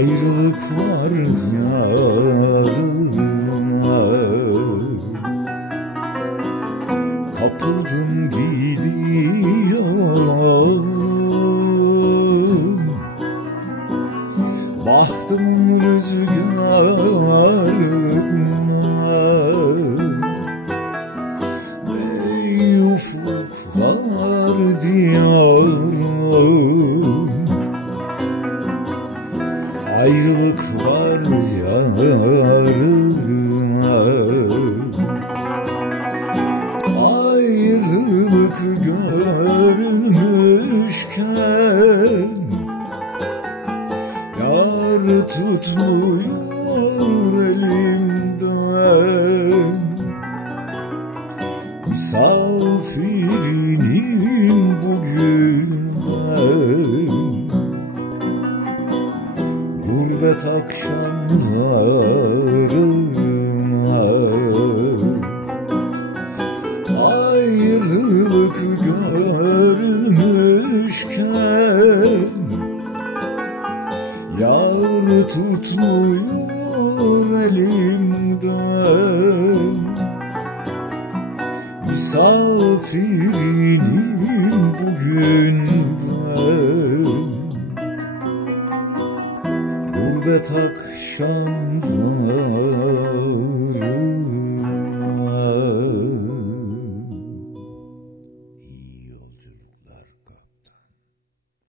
Ayrılık var yarına, kapıldım gidiyorum. Bahtımın rüzgarına, ey ufuklar diyorum. Ayrılık var yarına, ayrılık görünmüşken yar tutmuyor elimden. Misafirinim bugün ben, gurbet akşamlarına. Ayrılık görünmüşken yar tutmuyor elimden. Misafirinim bugün ben, gurbet akşamlarına.